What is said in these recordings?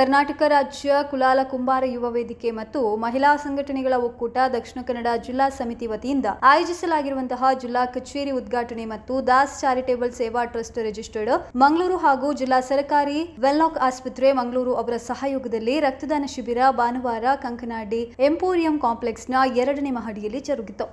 ಕರ್ನಾಟಕ ರಾಜ್ಯ ಕುಲಾಲ ಕುಂಬಾರ ಯುವ ವೇದಿಕೆ ಮತ್ತು ಮಹಿಳಾ ಸಂಘಟನೆಗಳ ಒಕ್ಕೂಟ ದಕ್ಷಿಣ ಕನ್ನಡ ಜಿಲ್ಲಾ ಸಮಿತಿ ವತಿಯಿಂದ ಆಯೋಜಿಸಲಾಗಿರುವಂತಹ ಜಿಲ್ಲಾ ಕಚೇರಿ ಉದ್ಘಾಟನೆ ಮತ್ತು ದಾಸ್ ಚಾರಿಟೇಬಲ್ ಸೇವಾ ಟ್ರಸ್ಟ್ ರಿಜಿಸ್ಟರ್ಡ್ ಮಂಗಳೂರು ಹಾಗೂ ಜಿಲ್ಲಾ ಸರ್ಕಾರಿ ವೆನ್ಲಾಕ್ ಆಸ್ಪತ್ರೆ ಮಂಗಳೂರು ಅವರ ಸಹಯೋಗದಲ್ಲಿ ರಕ್ತದಾನ ಶಿಬಿರ ಭಾನುವಾರ ಕಂಕನಾಡಿ ಎಂಪೋರಿಯಂ ಕಾಂಪ್ಲೆಕ್ಸ್ನ 2ನೇ ಮಹಡಿಯಲ್ಲಿ ಜರುಗಿತು.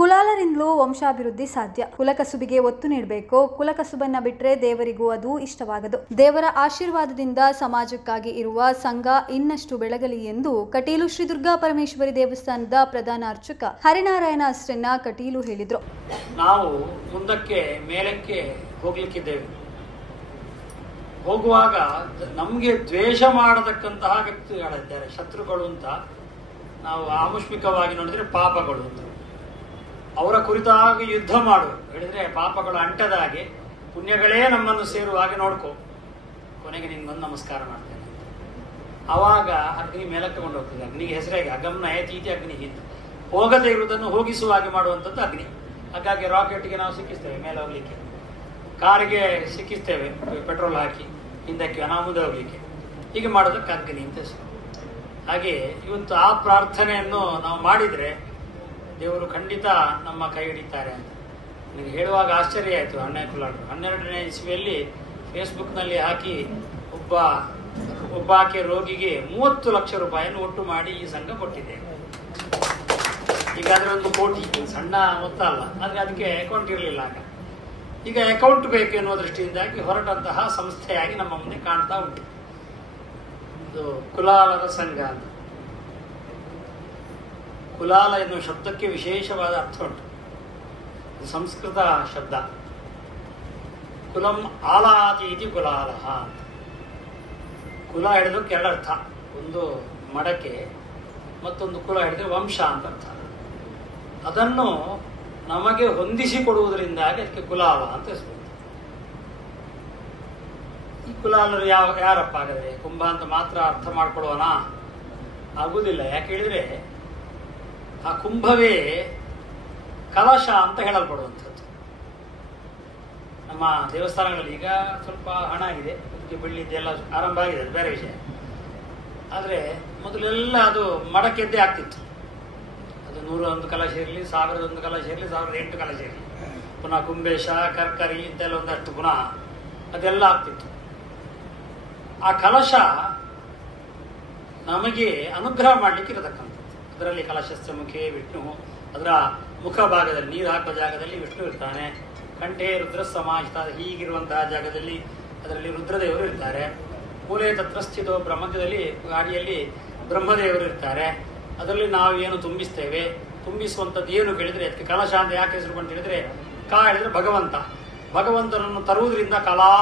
ಕುಲಾಲರಿಂದಲೂ ವಂಶಾಭಿವೃದ್ಧಿ ಸಾಧ್ಯ. ಕುಲಕಸುಬಿಗೆ ಒತ್ತು ನೀಡಬೇಕು. ಕುಲಕಸುಬನ್ನ ಬಿಟ್ರೆ ದೇವರಿಗೂ ಅದು ಇಷ್ಟವಾಗದು. ದೇವರ ಆಶೀರ್ವಾದದಿಂದ ಸಮಾಜಕ್ಕಾಗಿ ಇರುವ ಸಂಘ ಇನ್ನಷ್ಟು ಬೆಳಗಲಿ ಎಂದು ಕಟೀಲು ಶ್ರೀ ದುರ್ಗಾ ಪರಮೇಶ್ವರಿ ದೇವಸ್ಥಾನದ ಪ್ರಧಾನ ಅರ್ಚಕ ಹರಿನಾರಾಯಣ ಅಸ್ಟೆನ್ನ ಕಟೀಲು ಹೇಳಿದ್ರು. ನಾವು ಮುಂದಕ್ಕೆ ಮೇಲಕ್ಕೆ ಹೋಗ್ಲಿಕ್ಕಿದ್ದೇವೆ. ಹೋಗುವಾಗ ನಮಗೆ ದ್ವೇಷ ಮಾಡತಕ್ಕಂತಹ ವ್ಯಕ್ತಿಗಳಿದ್ದಾರೆ, ಶತ್ರುಗಳು ಅಂತ ನಾವು ಆಮುಷ್ಮಿಕವಾಗಿ ನೋಡಿದ್ರೆ ಪಾಪಗಳು ಅಂತ. ಅವರ ಕುರಿತಾಗಿ ಯುದ್ಧ ಮಾಡು ಹೇಳಿದ್ರೆ ಪಾಪಗಳು ಅಂಟದ ಹಾಗೆ ಪುಣ್ಯಗಳೇ ನಮ್ಮನ್ನು ಸೇರುವ ಹಾಗೆ ನೋಡ್ಕೋ, ಕೊನೆಗೆ ನಿನ್ಗೊಂದು ನಮಸ್ಕಾರ ಮಾಡ್ತೇನೆ ಅಂತ. ಆವಾಗ ಅಗ್ನಿ ಮೇಲಕ್ಕೆ ಕೊಂಡು ಹೋಗ್ತದೆ. ಅಗ್ನಿಗೆ ಹೆಸರಾಗಿ ಅಗಮ್ನ ಏತೀತಿ ಅಗ್ನಿ ಹಿಂದೆ ಹೋಗದೇ ಇರುವುದನ್ನು ಹೋಗಿಸುವ ಹಾಗೆ ಮಾಡುವಂಥದ್ದು ಅಗ್ನಿ. ಹಾಗಾಗಿ ರಾಕೆಟ್ಗೆ ನಾವು ಸಿಕ್ಕಿಸ್ತೇವೆ ಮೇಲೆ ಹೋಗ್ಲಿಕ್ಕೆ, ಕಾರಿಗೆ ಸಿಕ್ಕಿಸ್ತೇವೆ ಪೆಟ್ರೋಲ್ ಹಾಕಿ ಹಿಂದಕ್ಕೆ ನಾವು ಮುಂದೆ ಹೋಗ್ಲಿಕ್ಕೆ. ಹೀಗೆ ಮಾಡೋದಕ್ಕೆ ಅಗ್ನಿ ಅಂತ ಹೆಸರು. ಹಾಗೆ ಇವತ್ತು ಆ ಪ್ರಾರ್ಥನೆಯನ್ನು ನಾವು ಮಾಡಿದ್ರೆ ದೇವರು ಖಂಡಿತ ನಮ್ಮ ಕೈ ಹಿಡಿತಾರೆ ಅಂತ ನನಗೆ ಹೇಳುವಾಗ ಆಶ್ಚರ್ಯ ಆಯಿತು. 12ನೇ ಇಸ್ವಿಯಲ್ಲಿ ಫೇಸ್ಬುಕ್ನಲ್ಲಿ ಹಾಕಿ ಒಬ್ಬಾಕೆ ರೋಗಿಗೆ 30 ಲಕ್ಷ ರೂಪಾಯಿಯನ್ನು ಒಟ್ಟು ಮಾಡಿ ಈ ಸಂಘ ಕೊಟ್ಟಿದೆ. ಈಗಾದ್ರೆ 1 ಕೋಟಿ ಸಣ್ಣ ಮೊತ್ತ ಅಲ್ಲ, ಆದ್ರೆ ಅದಕ್ಕೆ ಅಕೌಂಟ್ ಇರಲಿಲ್ಲ ಆಗ. ಈಗ ಅಕೌಂಟ್ ಬೇಕು ಎನ್ನುವ ದೃಷ್ಟಿಯಿಂದಾಗಿ ಹೊರಟಂತಹ ಸಂಸ್ಥೆಯಾಗಿ ನಮ್ಮ ಮುಂದೆ ಕಾಣ್ತಾ ಉಂಟು. ಇದು ಕುಲಾಲರ ಸಂಘ ಅಂತ. ಕುಲಾಲ ಎನ್ನುವ ಶಬ್ದಕ್ಕೆ ವಿಶೇಷವಾದ ಅರ್ಥ ಉಂಟು. ಇದು ಸಂಸ್ಕೃತ ಶಬ್ದ. ಕುಲಂ ಆಲಾತಿ ಇತಿ ಕುಲಾಲ ಅಂತ. ಕುಲ ಹಿಡಿದಕ್ಕೆ 2 ಅರ್ಥ. ಒಂದು ಮಡಕೆ, ಮತ್ತೊಂದು ಕುಲ ಹಿಡಿದ್ರೆ ವಂಶ ಅಂತ ಅರ್ಥ. ಅದನ್ನು ನಮಗೆ ಹೊಂದಿಸಿಕೊಡುವುದರಿಂದಾಗಿ ಅದಕ್ಕೆ ಕುಲಾಲ ಅಂತ ಹೆಸರು. ಈ ಕುಲಾಲರು ಯಾರಪ್ಪ ಆಗದ್ರೆ ಕುಂಭ ಅಂತ ಮಾತ್ರ ಅರ್ಥ ಮಾಡ್ಕೊಳ್ಳೋಣ ಆಗುವುದಿಲ್ಲ. ಯಾಕೆ ಹೇಳಿದ್ರೆ ಆ ಕುಂಭವೇ ಕಲಶ ಅಂತ ಹೇಳಲ್ಪಡುವಂಥದ್ದು. ನಮ್ಮ ದೇವಸ್ಥಾನಗಳಲ್ಲಿ ಈಗ ಸ್ವಲ್ಪ ಹಣ ಆಗಿದೆ, ಬೆಳ್ಳಿದ್ದೆಲ್ಲ ಆರಂಭ ಆಗಿದೆ, ಅದು ಬೇರೆ ವಿಷಯ. ಆದರೆ ಮೊದಲೆಲ್ಲ ಅದು ಮಡಕೆದ್ದೇ ಆಗ್ತಿತ್ತು. ಅದು 101 ಕಲಶ ಇರಲಿ, 1001 ಕಲಶ ಇರಲಿ, 1008 ಕಲಶ ಇರಲಿ, ಪುನಃ ಕುಂಬೇಶ ಕರ್ಕರಿ ಇಂತೆಲ್ಲ ಒಂದಷ್ಟು ಪುನಃ ಅದೆಲ್ಲ ಆಗ್ತಿತ್ತು. ಆ ಕಲಶ ನಮಗೆ ಅನುಗ್ರಹ ಮಾಡಲಿಕ್ಕೆ ಇರತಕ್ಕಂಥದ್ದು. ಅದರಲ್ಲಿ ಕಲಶಸ್ಥ ಮುಖೇ ವಿಷ್ಣು, ಅದರ ಮುಖ ಭಾಗದಲ್ಲಿ ನೀರು ಹಾಕುವ ಜಾಗದಲ್ಲಿ ವಿಷ್ಣು ಇರ್ತಾನೆ. ಕಂಠೆ ರುದ್ರ ಸಮಾಹಿತ, ಹೀಗಿರುವಂತಹ ಜಾಗದಲ್ಲಿ ಅದರಲ್ಲಿ ರುದ್ರದೇವರು ಇರ್ತಾರೆ. ಮೂಲೆ ತತ್ರ ಸ್ಥಿತೋ ಮಧ್ಯದಲ್ಲಿ ಗಾಡಿಯಲ್ಲಿ ಬ್ರಹ್ಮದೇವರು ಇರ್ತಾರೆ. ಅದರಲ್ಲಿ ನಾವು ಏನು ತುಂಬಿಸ್ತೇವೆ, ತುಂಬಿಸುವಂಥದ್ದು ಏನು ಕೇಳಿದ್ರೆ ಅದಕ್ಕೆ ಕಲಶ ಅಂತ ಯಾಕೆ ಹೆಸರು ಅಂತ ಹೇಳಿದ್ರೆ, ಕ ಹೇಳಿದ್ರೆ ಭಗವಂತ, ಭಗವಂತನನ್ನು ತರುವುದರಿಂದ ಕಲಾ,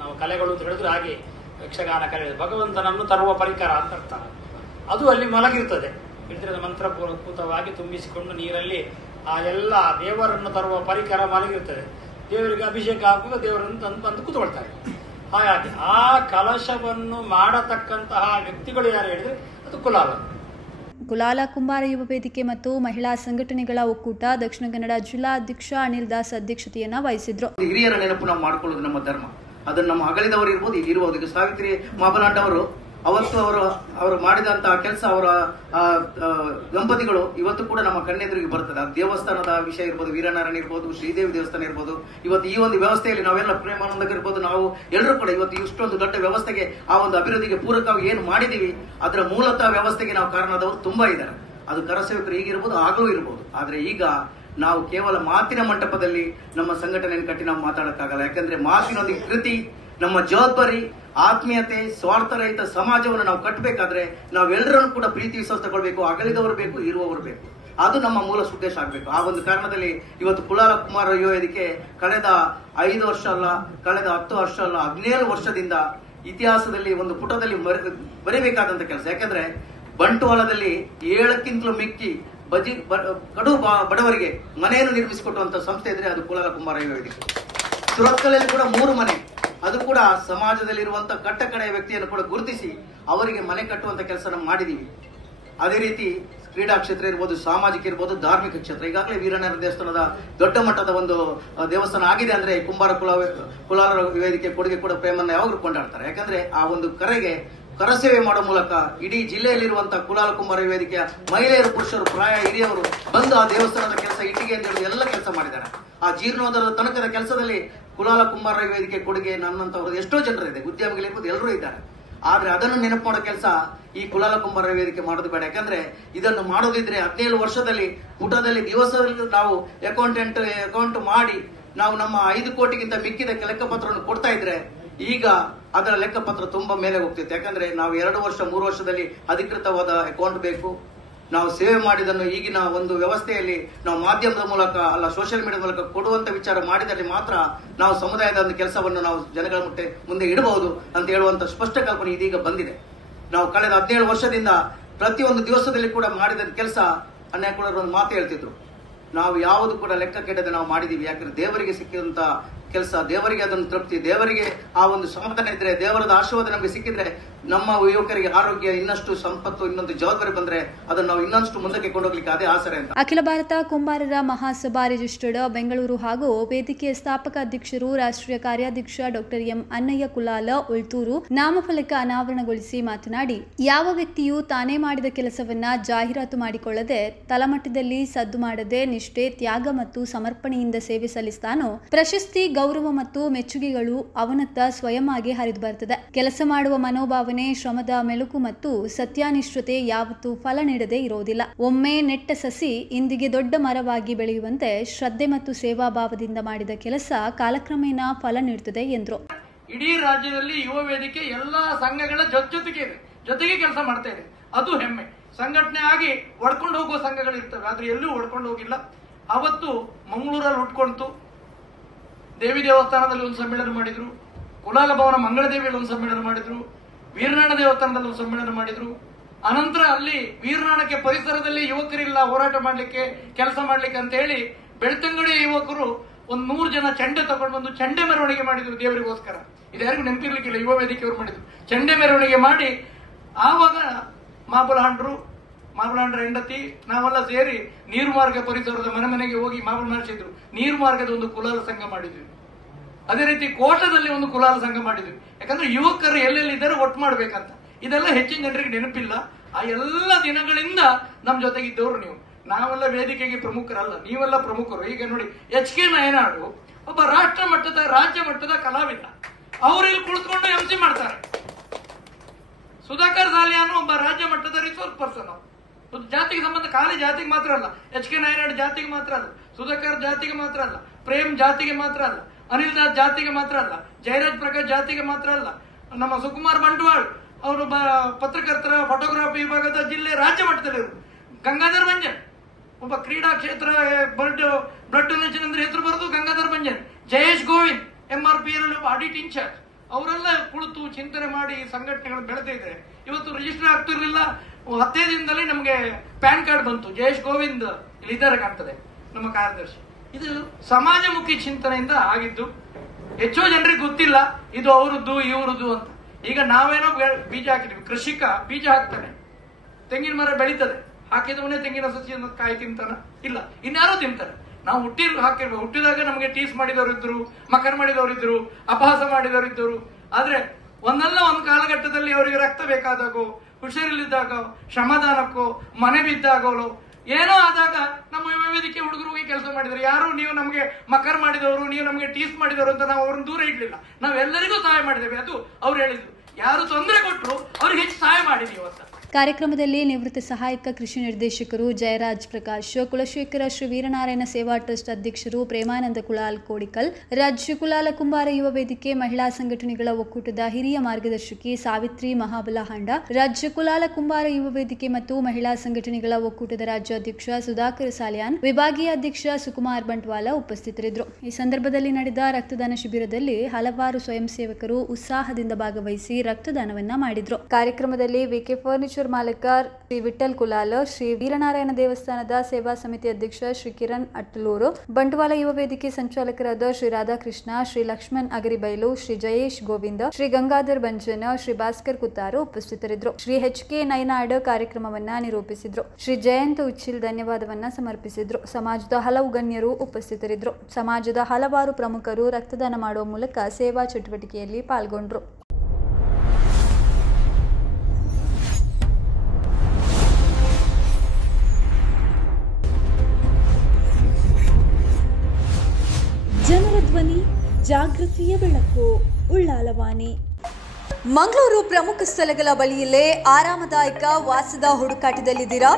ನಾವು ಕಲೆಗಳು ಅಂತ ಹೇಳಿದ್ರೆ ಹಾಗೆ ಯಕ್ಷಗಾನ ಕಲೆ ಭಗವಂತನನ್ನು ತರುವ ಪರಿಕರ ಅಂತ ಅರ್ಥ. ಅದು ಅಲ್ಲಿ ಮಲಗಿರ್ತದೆ. ಹೇಳಿದ್ರೆ ಮಂತ್ರಪೂರ್ವಕವಾಗಿ ತುಂಬಿಸಿಕೊಂಡು ನೀರಲ್ಲಿ ಆ ಎಲ್ಲ ದೇವರನ್ನು ತರುವ ಪರಿಕರ ಮಲಗಿರ್ತದೆ. ದೇವರಿಗೆ ಅಭಿಷೇಕ ಹಾಕುವಾಗ ದೇವರನ್ನು ತಂದು ಕೂತ್ಕೊಳ್ತಾರೆ. ಹಾಗಾಗಿ ಆ ಕಲಶವನ್ನು ಮಾಡತಕ್ಕಂತಹ ವ್ಯಕ್ತಿಗಳು ಯಾರು ಹೇಳಿದ್ರೆ ಅದು ಕುಲಾಲ. ಕುಲಾಲ ಕುಂಬಾರ ಯುವ ವೇದಿಕೆ ಮತ್ತು ಮಹಿಳಾ ಸಂಘಟನೆಗಳ ಒಕ್ಕೂಟ ದಕ್ಷಿಣ ಕನ್ನಡ ಜಿಲ್ಲಾ ಅಧ್ಯಕ್ಷ ಅನಿಲ್ ದಾಸ್ ಅಧ್ಯಕ್ಷತೆಯನ್ನ ವಹಿಸಿದ್ರು. ಹಿರಿಯರ ನೆನಪು ನಾವು ಮಾಡ್ಕೊಳ್ಳೋದು ನಮ್ಮ ಧರ್ಮ. ಅದನ್ನು ನಮ್ಮ ಅಗಲಿದವರು ಇರ್ಬೋದು, ಇಲ್ಲಿರುವುದು. ಈಗ ಸಾವಿತ್ರಿ ಮಾಬನಾಡ್ ಅವರು ಅವತ್ತು ಅವರು ಮಾಡಿದಂತಹ ಕೆಲಸ, ಅವರ ದಂಪತಿಗಳು ಇವತ್ತು ಕೂಡ ನಮ್ಮ ಕಣ್ಣೆದುರಿಗೆ ಬರ್ತದೆ. ಆ ದೇವಸ್ಥಾನದ ವಿಷಯ ಇರ್ಬೋದು, ವೀರನಾರಾಯಣ ಇರ್ಬೋದು, ಶ್ರೀದೇವಿ ದೇವಸ್ಥಾನ ಇರ್ಬೋದು. ಇವತ್ತು ಈ ಒಂದು ವ್ಯವಸ್ಥೆಯಲ್ಲಿ ನಾವೆಲ್ಲ ಪ್ರೇಮಾನಂದಕ್ಕೆ ಇರ್ಬೋದು, ನಾವು ಎಲ್ಲರೂ ಕೂಡ ಇವತ್ತು ಇಷ್ಟೊಂದು ದೊಡ್ಡ ವ್ಯವಸ್ಥೆಗೆ, ಆ ಒಂದು ಅಭಿವೃದ್ಧಿಗೆ ಪೂರಕವಾಗಿ ಏನು ಮಾಡಿದೀವಿ ಅದರ ಮೂಲತಃ ವ್ಯವಸ್ಥೆಗೆ ನಾವು ಕಾರಣದವರು ತುಂಬಾ ಇದ್ದಾರೆ. ಅದು ಕರಸೇವಕರು ಈಗಿರ್ಬೋದು, ಆಗಲೂ ಇರ್ಬೋದು. ಆದ್ರೆ ಈಗ ನಾವು ಕೇವಲ ಮಾತಿನ ಮಂಟಪದಲ್ಲಿ ನಮ್ಮ ಸಂಘಟನೆಯನ್ನು ಕಟ್ಟಿ ನಾವು ಮಾತಾಡಕ್ಕಾಗಲ್ಲ. ಯಾಕಂದ್ರೆ ಮಾತಿನೊಂದಿಗೆ ಕೃತಿ, ನಮ್ಮ ಜವಾಬ್ದಾರಿ, ಆತ್ಮೀಯತೆ, ಸ್ವಾರ್ಥರಹಿತ ಸಮಾಜವನ್ನು ನಾವು ಕಟ್ಟಬೇಕಾದ್ರೆ ನಾವೆಲ್ಲರನ್ನು ಕೂಡ ಪ್ರೀತಿ ವಿಶ್ವಾಸ ತಗೊಳ್ಬೇಕು. ಅಗಲಿದವರು ಬೇಕು, ಇರುವವರು ಬೇಕು. ಅದು ನಮ್ಮ ಮೂಲ ಉದ್ದೇಶ ಆಗಬೇಕು. ಆ ಒಂದು ಕಾರಣದಲ್ಲಿ ಇವತ್ತು ಕುಲಾಲ ಕುಂಬಾರ ಯುವ ವೇದಿಕೆ ಕಳೆದ 5 ವರ್ಷ ಅಲ್ಲ, ಕಳೆದ 10 ವರ್ಷ ಅಲ್ಲ, 17 ವರ್ಷದಿಂದ ಇತಿಹಾಸದಲ್ಲಿ ಒಂದು ಪುಟದಲ್ಲಿ ಬರೀಬೇಕಾದಂತ ಕೆಲಸ. ಯಾಕಂದ್ರೆ ಬಂಟ್ವಾಳದಲ್ಲಿ 7ಕ್ಕಿಂತಲೂ ಮಿಕ್ಕಿ ಕಡು ಬಡವರಿಗೆ ಮನೆಯನ್ನು ನಿರ್ಮಿಸಿಕೊಟ್ಟುವಂತ ಸಂಸ್ಥೆ ಇದ್ರೆ ಅದು ಕುಲಾಲ ಕುಂಬಾರ ಯುವ ವೇದಿಕೆ. ಸುರತ್ಕಲಲ್ಲಿ ಕೂಡ 3 ಮನೆ, ಅದು ಕೂಡ ಸಮಾಜದಲ್ಲಿರುವಂತ ಕಟ್ಟಕಡೆಯ ವ್ಯಕ್ತಿಯನ್ನು ಕೂಡ ಗುರುತಿಸಿ ಅವರಿಗೆ ಮನೆ ಕಟ್ಟುವಂತ ಕೆಲಸ ನಾವು ಮಾಡಿದೀವಿ. ಅದೇ ರೀತಿ ಕ್ರೀಡಾ ಕ್ಷೇತ್ರ ಇರ್ಬೋದು, ಸಾಮಾಜಿಕ ಇರ್ಬೋದು, ಧಾರ್ಮಿಕ ಕ್ಷೇತ್ರ. ಈಗಾಗಲೇ ವೀರಣ್ಣರ ದೇವಸ್ಥಾನದ ದೊಡ್ಡ ಮಟ್ಟದ ಒಂದು ದೇವಸ್ಥಾನ ಆಗಿದೆ ಅಂದ್ರೆ ಕುಲಾಲ ವೇದಿಕೆ ಕೊಡುಗೆ ಕೂಡ ಪ್ರೇಮನ್ನ ಯಾವಾಗಲೂ ಕೊಂಡಾಡ್ತಾರೆ. ಯಾಕಂದ್ರೆ ಆ ಒಂದು ಕರಸೇವೆ ಮಾಡೋ ಮೂಲಕ ಇಡೀ ಜಿಲ್ಲೆಯಲ್ಲಿರುವಂತಹ ಕುಲಾಲ ಕುಂಬಾರ ವೇದಿಕೆಯ ಮಹಿಳೆಯರು, ಪುರುಷರು, ಪ್ರಾಯ ಹಿರಿಯವರು ಬಂದು ಆ ದೇವಸ್ಥಾನದ ಕೆಲಸ, ಇಟ್ಟಿಗೆ ಅಂತ ಹೇಳಿ ಎಲ್ಲ ಕೆಲಸ ಮಾಡಿದ್ದಾರೆ. ಆ ಜೀರ್ಣೋದ್ಧಾರದ ತನಕದ ಕೆಲಸದಲ್ಲಿ ಕುಲಾಲ ಕುಂಬಾರ ವೇದಿಕೆ ಕೊಡುಗೆ ನನ್ನಂತವರು ಎಷ್ಟೋ ಜನರಿದೆ, ಉದ್ಯಮಿಗಳಿರ್ಬೋದು, ಎಲ್ಲರೂ ಇದ್ದಾರೆ. ಆದ್ರೆ ಅದನ್ನು ನೆನಪು ಮಾಡೋ ಕೆಲಸ ಈ ಕುಲಾಲ ಕುಂಬಾರ ವೇದಿಕೆ ಮಾಡೋದು ಬೇಡ. ಯಾಕಂದ್ರೆ ಇದನ್ನು ಮಾಡೋದಿದ್ರೆ 17 ವರ್ಷದಲ್ಲಿ ಪುಟದಲ್ಲಿ ದಿವಸದಲ್ಲಿ ನಾವು ಅಕೌಂಟ್ ಮಾಡಿ ನಾವು ನಮ್ಮ 5 ಕೋಟಿಗಿಂತ ಮಿಕ್ಕಿದ ಲೆಕ್ಕಪತ್ರವನ್ನು ಕೊಡ್ತಾ ಇದ್ರೆ ಈಗ ಅದರ ಲೆಕ್ಕಪತ್ರ ತುಂಬಾ ಮೇಲೆ ಹೋಗ್ತಿತ್ತು. ಯಾಕಂದ್ರೆ ನಾವು 2 ವರ್ಷ 3 ವರ್ಷದಲ್ಲಿ ಅಧಿಕೃತವಾದ ಅಕೌಂಟ್ ಬೇಕು. ನಾವು ಸೇವೆ ಮಾಡಿದನ್ನು ಈಗಿನ ಒಂದು ವ್ಯವಸ್ಥೆಯಲ್ಲಿ ನಾವು ಮಾಧ್ಯಮದ ಮೂಲಕ ಅಲ್ಲ, ಸೋಷಿಯಲ್ ಮೀಡಿಯಾ ಮೂಲಕ ಕೊಡುವಂತ ವಿಚಾರ ಮಾಡಿದಲ್ಲಿ ಮಾತ್ರ ನಾವು ಸಮುದಾಯದ ಒಂದು ಕೆಲಸವನ್ನು ನಾವು ಜನಗಳ ಮುಂದೆ ಇಡಬಹುದು ಅಂತ ಹೇಳುವಂತ ಸ್ಪಷ್ಟ ಕಲ್ಪನೆ ಇದೀಗ ಬಂದಿದೆ. ನಾವು ಕಳೆದ 17 ವರ್ಷದಿಂದ ಪ್ರತಿಯೊಂದು ದಿವಸದಲ್ಲಿ ಕೂಡ ಮಾಡಿದ ಕೆಲಸ. ಅನ್ಯಾಯಕೂಡರು ಒಂದು ಮಾತು ಹೇಳ್ತಿದ್ರು, ನಾವು ಯಾವುದು ಕೂಡ ಲೆಕ್ಕ ಕೆಡದೆ ನಾವು ಮಾಡಿದೀವಿ. ಯಾಕಂದ್ರೆ ದೇವರಿಗೆ ಸಿಕ್ಕಿದಂತ ಕೆಲಸ, ದೇವರಿಗೆ ಅದನ್ನು ತೃಪ್ತಿ, ದೇವರಿಗೆ ಆ ಒಂದು ಸಮಾಧಾನ ಇದ್ರೆ, ದೇವರದ ಆಶೀರ್ವಾದ ನಮಗೆ ಸಿಕ್ಕಿದ್ರೆ, ನಮ್ಮ ಯುವಕರಿಗೆ ಆರೋಗ್ಯ, ಇನ್ನಷ್ಟು ಸಂಪತ್ತು, ಇನ್ನೊಂದು ಜವಾಬ್ದಾರಿ ಬಂದ್ರೆ ಅದನ್ನು ನಾವು ಇನ್ನಷ್ಟು ಮುಂದಕ್ಕೆ ಕೊಂಡೋಗ್ಲಿಕ್ಕೆ ಅದೇ ಆಸರೆ ಅಂತ. ಅಖಿಲ ಭಾರತ ಕುಂಬಾರರ ಮಹಾಸಭಾ ರಿಜಿಸ್ಟರ್ಡ್ ಬೆಂಗಳೂರು ಹಾಗೂ ವೇದಿಕೆಯ ಸ್ಥಾಪಕ ಅಧ್ಯಕ್ಷರು ರಾಷ್ಟ್ರೀಯ ಕಾರ್ಯಾಧ್ಯಕ್ಷ ಡಾಕ್ಟರ್ ಎಂ ಅನ್ನಯ್ಯ ಕುಲಾಲ ಉಳ್ತೂರು ನಾಮಫಲಕ ಅನಾವರಣಗೊಳಿಸಿ ಮಾತನಾಡಿ, ಯಾವ ವ್ಯಕ್ತಿಯು ತಾನೇ ಮಾಡಿದ ಕೆಲಸವನ್ನ ಜಾಹೀರಾತು ಮಾಡಿಕೊಳ್ಳದೆ ತಳಮಟ್ಟದಲ್ಲಿ ಸದ್ದು ಮಾಡದೆ ನಿಷ್ಠೆ, ತ್ಯಾಗ ಮತ್ತು ಸಮರ್ಪಣೆಯಿಂದ ಸೇವೆ ಸಲ್ಲಿಸ್ತಾನೋ ಪ್ರಶಸ್ತಿ, ಗೌರವ ಮತ್ತು ಮೆಚ್ಚುಗೆಗಳು ಅವನತ್ತ ಸ್ವಯಂ ಆಗಿ ಹರಿದು ಬರುತ್ತದೆ. ಕೆಲಸ ಮಾಡುವ ಮನೋಭಾವನೆ, ಶ್ರಮದ ಮೆಲುಕು ಮತ್ತು ಸತ್ಯನಿಷ್ಠತೆ ಯಾವತ್ತೂ ಫಲ ನೀಡದೆ ಇರೋದಿಲ್ಲ. ಒಮ್ಮೆ ನೆಟ್ಟ ಸಸಿ ಇಂದಿಗೆ ದೊಡ್ಡ ಮರವಾಗಿ ಬೆಳೆಯುವಂತೆ ಶ್ರದ್ಧೆ ಮತ್ತು ಸೇವಾ ಭಾವದಿಂದ ಮಾಡಿದ ಕೆಲಸ ಕಾಲಕ್ರಮೇಣ ಫಲ ನೀಡುತ್ತದೆ ಎಂದರು. ಇಡೀ ರಾಜ್ಯದಲ್ಲಿ ಯುವ ವೇದಿಕೆ ಎಲ್ಲಾ ಸಂಘಗಳ ಜೊತೆಗೆ ಕೆಲಸ ಮಾಡ್ತಾ ಇದೆ. ಅದು ಹೆಮ್ಮೆ. ಸಂಘಟನೆ ಆಗಿ ಒಡ್ಕೊಂಡು ಹೋಗುವ ಸಂಘಗಳು ಇರ್ತವೆ, ಆದ್ರೆ ಎಲ್ಲೂ ಒಡ್ಕೊಂಡು ಹೋಗಿಲ್ಲ. ಅವತ್ತು ಮಂಗಳೂರಲ್ಲಿ ಉಟ್ಕೊಂತು, ದೇವಿ ದೇವಸ್ಥಾನದಲ್ಲಿ ಒಂದು ಸಮ್ಮೇಳನ ಮಾಡಿದ್ರು, ಕುಲಾಲ ಭವನ ಮಂಗಳದೇವಿಯಲ್ಲಿ ಒಂದು ಸಮ್ಮೇಳನ ಮಾಡಿದ್ರು, ವೀರನಾಣ ದೇವಸ್ಥಾನದಲ್ಲಿ ಒಂದು ಸಮ್ಮೇಳನ ಮಾಡಿದ್ರು. ಅನಂತರ ಅಲ್ಲಿ ವೀರನಾಣಕ್ಕೆ ಪರಿಸರದಲ್ಲಿ ಯುವಕರಿಲ್ಲ ಹೋರಾಟ ಮಾಡ್ಲಿಕ್ಕೆ, ಕೆಲಸ ಮಾಡ್ಲಿಕ್ಕೆ ಅಂತ ಹೇಳಿ ಬೆಳ್ತಂಗಡಿಯ ಯುವಕರು ಒಂದು 100 ಜನ ಚೆಂಡೆ ತಗೊಂಡು ಬಂದು ಚೆಂಡೆ ಮೆರವಣಿಗೆ ಮಾಡಿದ್ರು ದೇವರಿಗೋಸ್ಕರ. ಇದ್ಯಾರಿಗೂ ನೆನಪಿರ್ಲಿಕ್ಕಿಲ್ಲ, ಯುವ ವೇದಿಕೆಯವರು ಮಾಡಿದ್ರು ಚೆಂಡೆ ಮೆರವಣಿಗೆ ಮಾಡಿ. ಆವಾಗ ಮಾಬಲಹಂಡ್ರ ಹೆಂಡತಿ ನಾವೆಲ್ಲ ಸೇರಿ ನೀರು ಮಾರ್ಗ ಪರಿಸರದ ಮನೆಗೆ ಹೋಗಿ ಮಾಬಲ್ ಮಾಡಿಸಿದ್ರು. ನೀರು ಮಾರ್ಗದ ಒಂದು ಕುಲಾಲ ಸಂಘ ಮಾಡಿದ್ವಿ. ಅದೇ ರೀತಿ ಕೋಟದಲ್ಲಿ ಒಂದು ಕುಲಾಲ ಸಂಘ ಮಾಡಿದ್ವಿ. ಯಾಕಂದ್ರೆ ಯುವಕರು ಎಲ್ಲೆಲ್ಲಿದ್ದಾರೆ ಒಟ್ಟು ಮಾಡ್ಬೇಕಂತ. ಇದೆಲ್ಲ ಹೆಚ್ಚಿನ ಜನರಿಗೆ ನೆನಪಿಲ್ಲ. ಆ ಎಲ್ಲ ದಿನಗಳಿಂದ ನಮ್ ಜೊತೆಗಿದ್ದವರು ನೀವು. ನಾವೆಲ್ಲ ವೇದಿಕೆಗೆ ಪ್ರಮುಖರಲ್ಲ, ನೀವೆಲ್ಲ ಪ್ರಮುಖರು. ಈಗ ನೋಡಿ, HK ನಾಯನಾಡು ಒಬ್ಬ ರಾಷ್ಟ್ರ ಮಟ್ಟದ, ರಾಜ್ಯ ಮಟ್ಟದ ಕಲಾವಿದ. ಅವರು ಇಲ್ಲಿ ಕುಳಿತುಕೊಂಡು MC ಮಾಡ್ತಾರೆ. ಸುಧಾಕರ್ ಸಾಲಿಯಾನು ಒಬ್ಬ ರಾಜ್ಯ ಮಟ್ಟದ ರಿಸೋರ್ಸ್ ಪರ್ಸನ್. ಜಾತಿಗೆ ಸಂಬಂಧ ಖಾಲಿ ಜಾತಿಗೆ ಮಾತ್ರ ಅಲ್ಲ, HK ನಾಯನಾಡು ಜಾತಿಗೆ ಮಾತ್ರ ಅಲ್ಲ, ಸುಧಾಕರ್ ಜಾತಿಗೆ ಮಾತ್ರ ಅಲ್ಲ, ಪ್ರೇಮ್ ಜಾತಿಗೆ ಮಾತ್ರ ಅಲ್ಲ, ಅನಿಲ್ ದಾಸ್ ಜಾತಿಗೆ ಮಾತ್ರ ಅಲ್ಲ, ಜಯರಾಜ್ ಪ್ರಕಾಶ್ ಜಾತಿಗೆ ಮಾತ್ರ ಅಲ್ಲ, ನಮ್ಮ ಸುಕುಮಾರ್ ಬಂಟ್ವಾಳ್ ಅವರು ಪತ್ರಕರ್ತರ ಫೋಟೋಗ್ರಾಫಿ ವಿಭಾಗದ ಜಿಲ್ಲೆ ರಾಜ್ಯ ಮಟ್ಟದಲ್ಲಿರು, ಗಂಗಾಧರ್ ಬಂಜನ್ ಒಬ್ಬ ಕ್ರೀಡಾ ಕ್ಷೇತ್ರ ಬ್ಲಡ್ ಡೊನೇಷನ್ ಅಂದ್ರೆ ಹೆಸರು ಬರೋದು ಗಂಗಾಧರ್ ಬಂಜನ್, ಜಯೇಶ್ ಗೋವಿಂದ್ MRPL ಒಬ್ಬ ಆಡಿಟ್ ಇನ್ಚಾರ್ಜ್. ಅವರೆಲ್ಲ ಕುಳಿತು ಚಿಂತನೆ ಮಾಡಿ ಸಂಘಟನೆಗಳು ಬೆಳೆದಿದೆ. ಇವತ್ತು ರಿಜಿಸ್ಟರ್ ಆಗ್ತಿರ್ಲಿಲ್ಲ, 10 ದಿನದಲ್ಲಿ ನಮಗೆ ಪ್ಯಾನ್ ಕಾರ್ಡ್ ಬಂತು. ಜಯೇಶ್ ಗೋವಿಂದ್ ಇಲ್ಲಿ ಇದ್ದಾರೆ ಕಾಣ್ತದೆ, ನಮ್ಮ ಕಾರ್ಯದರ್ಶಿ. ಇದು ಸಮಾಜಮುಖಿ ಚಿಂತನೆಯಿಂದ ಆಗಿದ್ದು. ಹೆಚ್ಚು ಜನರಿಗೆ ಗೊತ್ತಿಲ್ಲ ಇದು ಅವರದ್ದು ಇವರದ್ದು ಅಂತ. ಈಗ ನಾವೇನೋ ಬೀಜ ಹಾಕಿದ್ವಿ, ಕೃಷಿಕ ಬೀಜ ಹಾಕ್ತಾನೆ, ತೆಂಗಿನ ಮರ ಬೆಳೀತದೆ, ಹಾಕಿದವನೇ ತೆಂಗಿನ ಸಸಿಯನ್ನು ಕಾಯಿ ತಿಂತಾನ? ಇಲ್ಲ, ಇನ್ಯಾರೋ ತಿಂತಾರೆ. ನಾವು ಹಾಕಿರ್ಬೇಕು. ಹುಟ್ಟಿದಾಗ ನಮಗೆ ಟೀಸ್ ಮಾಡಿದವರು ಇದ್ರು, ಮಕರ್ ಮಾಡಿದವರು ಇದ್ರು, ಅಪಹಾಸ ಮಾಡಿದವರು ಇದ್ದರು. ಆದ್ರೆ ಒಂದಲ್ಲ ಒಂದು ಕಾಲಘಟ್ಟದಲ್ಲಿ ಅವರಿಗೆ ರಕ್ತ ಬೇಕಾದಾಗೋ, ಹುಷಾರಿಲ್ಲಿದ್ದಾಗ, ಶ್ರಮದಾನಕ್ಕೋ, ಮನೆ ಬಿದ್ದಾಗೋ, ಏನೋ ಆದಾಗ ನಮ್ಮ ವೇದಿಕೆ ಹುಡುಗರು ಹೋಗಿ ಕೆಲಸ ಮಾಡಿದ್ರು. ಯಾರು ನೀವು ನಮಗೆ ಮಕರ್ ಮಾಡಿದವರು, ನೀವು ನಮಗೆ ಟೀಸ್ ಮಾಡಿದವರು ಅಂತ ನಾವು ಅವ್ರನ್ನ ದೂರ ಇಡ್ಲಿಲ್ಲ. ನಾವೆಲ್ಲರಿಗೂ ಸಹಾಯ ಮಾಡಿದ್ದೇವೆ. ಅದು ಅವ್ರು ಹೇಳಿದ್ರು, ಯಾರು ತೊಂದರೆ ಕೊಟ್ಟರು ಅವ್ರಿಗೆ ಹೆಚ್ಚು ಸಹಾಯ ಮಾಡಿದೀವಿ ಅಂತ. ಕಾರ್ಯಕ್ರಮದಲ್ಲಿ ನಿವೃತ್ತ ಸಹಾಯಕ ಕೃಷಿ ನಿರ್ದೇಶಕರು ಜಯರಾಜ್ ಪ್ರಕಾಶ್, ಕುಲಶೇಖರ ಶ್ರೀ ವೀರನಾರಾಯಣ ಸೇವಾ ಟ್ರಸ್ಟ್ ಅಧ್ಯಕ್ಷರು ಪ್ರೇಮಾನಂದ ಕುಲಾಲ್ ಕೋಡಿಕಲ್, ರಾಜ್ಯ ಕುಲಾಲ ಕುಂಬಾರ ಯುವ ವೇದಿಕೆ ಮಹಿಳಾ ಸಂಘಟನೆಗಳ ಒಕ್ಕೂಟದ ಹಿರಿಯ ಮಾರ್ಗದರ್ಶಕಿ ಸಾವಿತ್ರಿ ಮಹಾಬಲಹಾಂಡ, ರಾಜ್ಯ ಕುಲಾಲ ಕುಂಬಾರ ಯುವ ವೇದಿಕೆ ಮತ್ತು ಮಹಿಳಾ ಸಂಘಟನೆಗಳ ಒಕ್ಕೂಟದ ರಾಜ್ಯಾಧ್ಯಕ್ಷ ಸುಧಾಕರ್ ಸಾಲ್ಯಾನ್, ವಿಭಾಗೀಯ ಅಧ್ಯಕ್ಷ ಸುಕುಮಾರ್ ಬಂಟ್ವಾಲ ಉಪಸ್ಥಿತರಿದ್ದರು. ಈ ಸಂದರ್ಭದಲ್ಲಿ ನಡೆದ ರಕ್ತದಾನ ಶಿಬಿರದಲ್ಲಿ ಹಲವಾರು ಸ್ವಯಂ ಸೇವಕರು ಉತ್ಸಾಹದಿಂದ ಭಾಗವಹಿಸಿ ರಕ್ತದಾನವನ್ನ ಮಾಡಿದ್ರು. ಕಾರ್ಯಕ್ರಮದಲ್ಲಿ ವಿಕೆ ಫರ್ನಿಚರ್ ಮಾಲಕ ಶ್ರೀ ವಿಠಲ್ ಕುಲಾಲ್, ಶ್ರೀ ವೀರನಾರಾಯಣ ದೇವಸ್ಥಾನದ ಸೇವಾ ಸಮಿತಿ ಅಧ್ಯಕ್ಷ ಶ್ರೀ ಕಿರಣ್ ಅಟ್ಟಲೂರು, ಬಂಟ್ವಾಳ ಯುವ ವೇದಿಕೆ ಸಂಚಾಲಕರಾದ ಶ್ರೀ ರಾಧಾಕೃಷ್ಣ, ಶ್ರೀ ಲಕ್ಷ್ಮಣ್ ಅಗರಿಬೈಲು, ಶ್ರೀ ಜಯೇಶ್ ಗೋವಿಂದ, ಶ್ರೀ ಗಂಗಾಧರ್ ಬಂಜನ್, ಶ್ರೀ ಭಾಸ್ಕರ್ ಕುತ್ತಾರು ಉಪಸ್ಥಿತರಿದ್ದರು. ಶ್ರೀ ಎಚ್.ಕೆ. ನೈನಾಡ್ ಕಾರ್ಯಕ್ರಮವನ್ನ ನಿರೂಪಿಸಿದ್ರು. ಶ್ರೀ ಜಯಂತ್ ಉಚ್ಚಿಲ್ ಧನ್ಯವಾದವನ್ನ ಸಮರ್ಪಿಸಿದ್ರು. ಸಮಾಜದ ಹಲವು ಗಣ್ಯರು ಉಪಸ್ಥಿತರಿದ್ದರು. ಸಮಾಜದ ಹಲವಾರು ಪ್ರಮುಖರು ರಕ್ತದಾನ ಮಾಡುವ ಮೂಲಕ ಸೇವಾ ಚಟುವಟಿಕೆಯಲ್ಲಿ ಪಾಲ್ಗೊಂಡ್ರು. ಜನರ ಧ್ವನಿ, ಜಾಗೃತಿಯ ಬೆಳಕು, ಉಳ್ಳಾಲವಾಣಿ. ಮಂಗಳೂರು ಪ್ರಮುಖ ಸ್ಥಳಗಳ ಬಳಿಯಲ್ಲೇ ಆರಾಮದಾಯಕ ವಾಸದ ಹುಡುಕಾಟದಲ್ಲಿದ್ದೀರಾ?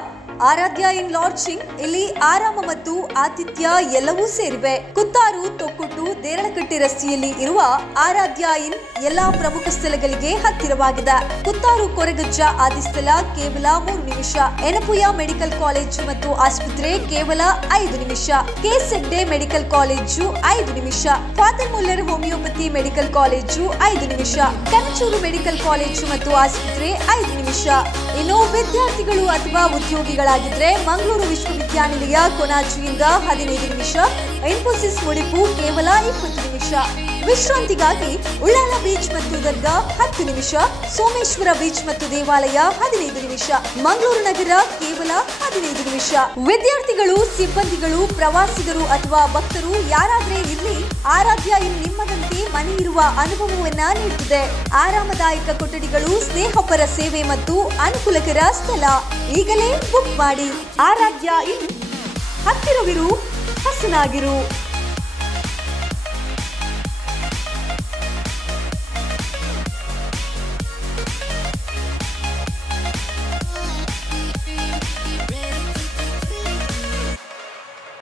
ಆರಾಧ್ಯ ಇನ್ ಲಾಡ್ಜಿಂಗ್. ಇಲ್ಲಿ ಆರಾಮ ಮತ್ತು ಆತಿಥ್ಯ ಎಲ್ಲವೂ ಸೇರಿವೆ. ಕುತ್ತಾರು, ತೊಕ್ಕೊಟ್ಟು, ದೇರಳಕಟ್ಟೆ ರಸ್ತೆಯಲ್ಲಿ ಇರುವ ಆರಾಧ್ಯ ಇನ್ ಎಲ್ಲಾ ಪ್ರಮುಖ ಸ್ಥಳಗಳಿಗೆ ಹತ್ತಿರವಾಗಿದೆ. ಕುತ್ತಾರು ಕೊರಗಜ್ಜ ಆದಿಸ್ಥಳ ಕೇವಲ 3 ನಿಮಿಷ. ಎನಪುಯ ಮೆಡಿಕಲ್ ಕಾಲೇಜು ಮತ್ತು ಆಸ್ಪತ್ರೆ ಕೇವಲ 5 ನಿಮಿಷ. ಕೆಎಸ್ ಹೆಗ್ಡೆ ಮೆಡಿಕಲ್ ಕಾಲೇಜು 5 ನಿಮಿಷ. Father Muller homeopathy medical college 5 ನಿಮಿಷ. ಕನಚೂರು ಮೆಡಿಕಲ್ ಕಾಲೇಜು ಮತ್ತು ಆಸ್ಪತ್ರೆ 5 ನಿಮಿಷ. ಇನ್ನು ವಿದ್ಯಾರ್ಥಿಗಳು ಅಥವಾ ಉದ್ಯೋಗಿಗಳಾಗಿದ್ರೆ ಮಂಗಳೂರು ವಿಶ್ವವಿದ್ಯಾನಿಲಯ ಕೊನಾಜಿಯಿಂದ 15 ನಿಮಿಷ. ಇನ್ಫೋಸಿಸ್ ಮುಡಿಪು ಕೇವಲ 20 ನಿಮಿಷ. ವಿಶ್ರಾಂತಿಗಾಗಿ ಉಳ್ಳಾಲ ಬೀಚ್ ಮತ್ತು ದರ್ಗಾ 10 ನಿಮಿಷ. ಸೋಮೇಶ್ವರ ಬೀಚ್ ಮತ್ತು ದೇವಾಲಯ 15 ನಿಮಿಷ. ಮಂಗಳೂರು ನಗರ ಕೇವಲ 15 ನಿಮಿಷ. ವಿದ್ಯಾರ್ಥಿಗಳು, ಸಿಬ್ಬಂದಿಗಳು, ಪ್ರವಾಸಿಗರು ಅಥವಾ ಭಕ್ತರು ಯಾರಾದ್ರೆ ಇರ್ಲಿ, ಆರಾಧ್ಯ ಇನ್ ನಿಮ್ಮದಂತೆ ಮನೆ ಇರುವ ಅನುಭವವನ್ನ ನೀಡುತ್ತದೆ. ಆರಾಮದಾಯಕ ಕೊಠಡಿಗಳು, ಸ್ನೇಹಪರ ಸೇವೆ ಮತ್ತು ಅನುಕೂಲಕರ ಸ್ಥಳ. ಈಗಲೇ ಬುಕ್ ಮಾಡಿ. ಆರಾಧ್ಯ ಇನ್, ಹತ್ತಿರವಿರು, ಹಸನಾಗಿರು.